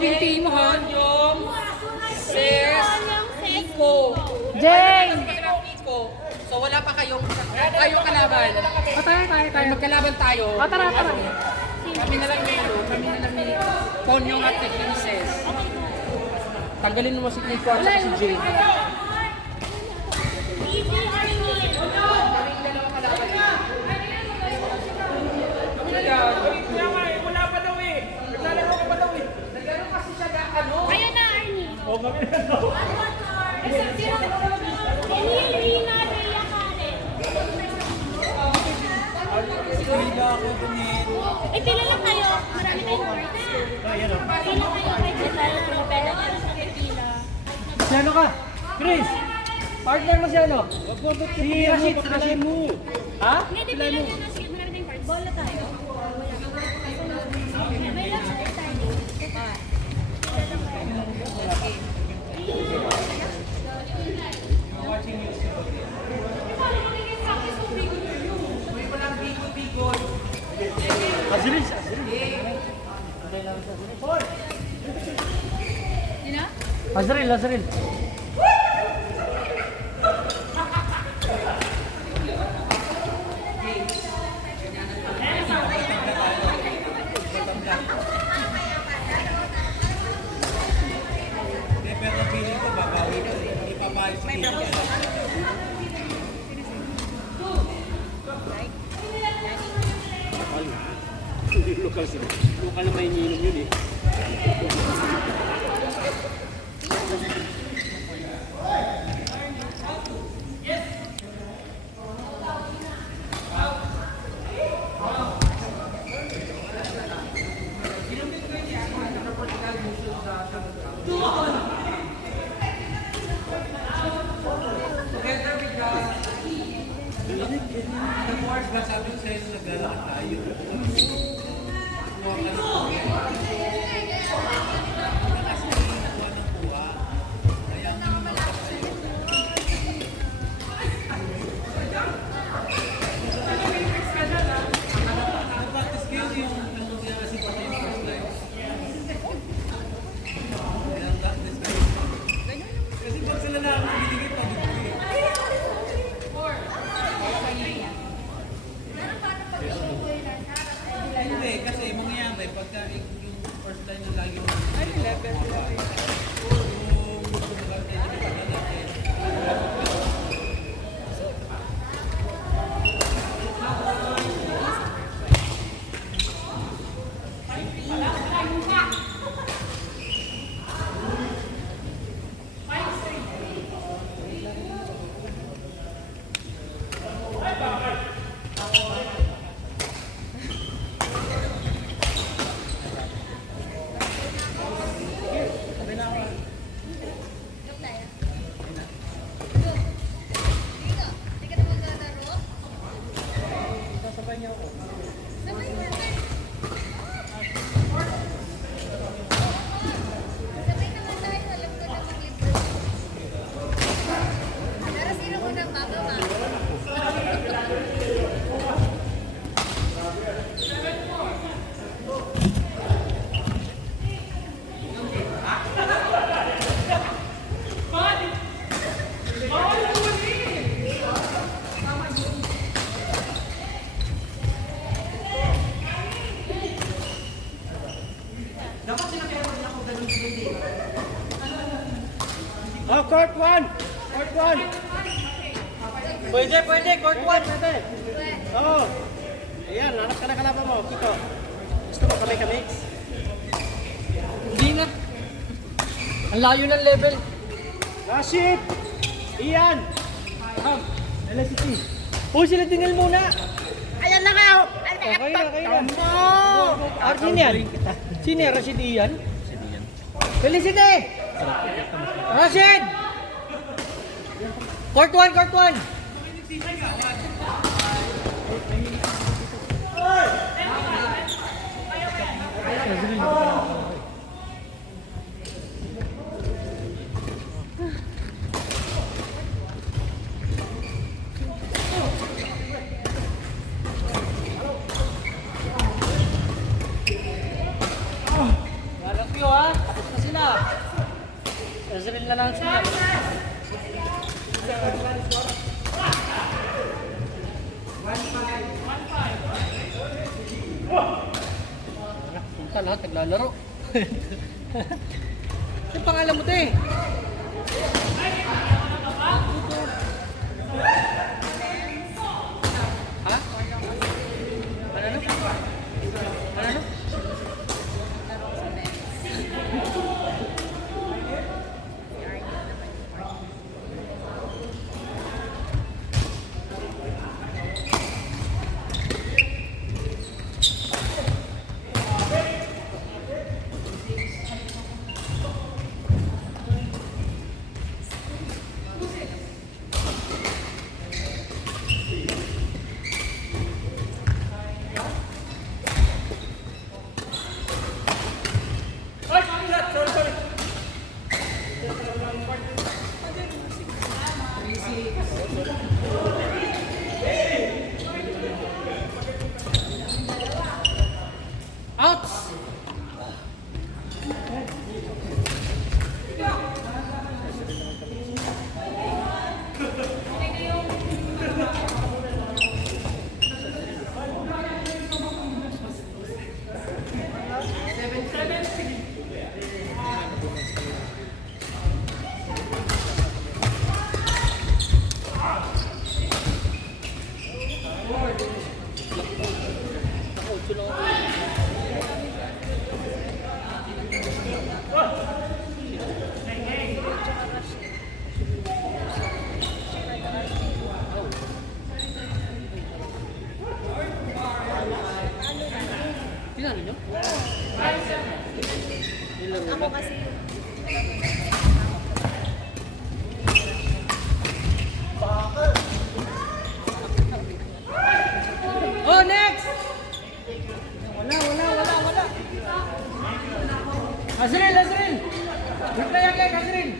team ha. Ses, Nico. Jane! Nico. So wala pa kayong kalaban. O tayo. Magkalaban tayo. O tara. Kami na lang ni Konyong at Princess. Tanggalin mo si Nico at si Jane. Wala pa daw eh. Naglalaro ka pa daw eh. Naglalaro kasi siya na ano? Ayun na, Arnie. Oo, kami na daw. Elirina Rhea Karen. Eh, pila lang kayo. Marami tayong cards. Ayan o. Pila kayo kay Giselle. Pila kayo sa pila. Si ano ka? Chris! Partner mo si ano? Si Rashid. mo. Ha? Hindi, di pila nyo na siya. Marami tayong cards. Bola tayo. May lang sa tayo. Azril. Azril. Pero feeling ko babawi ko. Ipapahay si Kiko. Lokal sila. Lokal na may iniinom yun eh. Nag-wars ba sabi ko sa'yo naglalakad tayo? Kasi pag sila na ako binigay pa hindi, kasi mangyayari pagka yung first time na lagi mo level Oh, court 1! Court 1! Pwede, court 1, pwede. Oo. Ayan, anak ka na kalaban mo, Kiko. Gusto mo kami? Hindi na. Ang layo ng level. Rashid! Ian! LSC. Uy, sila tinggal muna. Ayan na kayo! Okay na. Sino yan? Sino yan? Rashid Ian? Felicity! Rashid! Court 1! Tokyo ha. Tapos na sila. Ezreal na lang sila. Anak, punta lahat, naglalaro. Ano pangalan mo, te? Ha? Ano? Ano? Out! Tinalo nyo? Ako kasi. Oh, next! Wala. Azril! Reply again, Azril!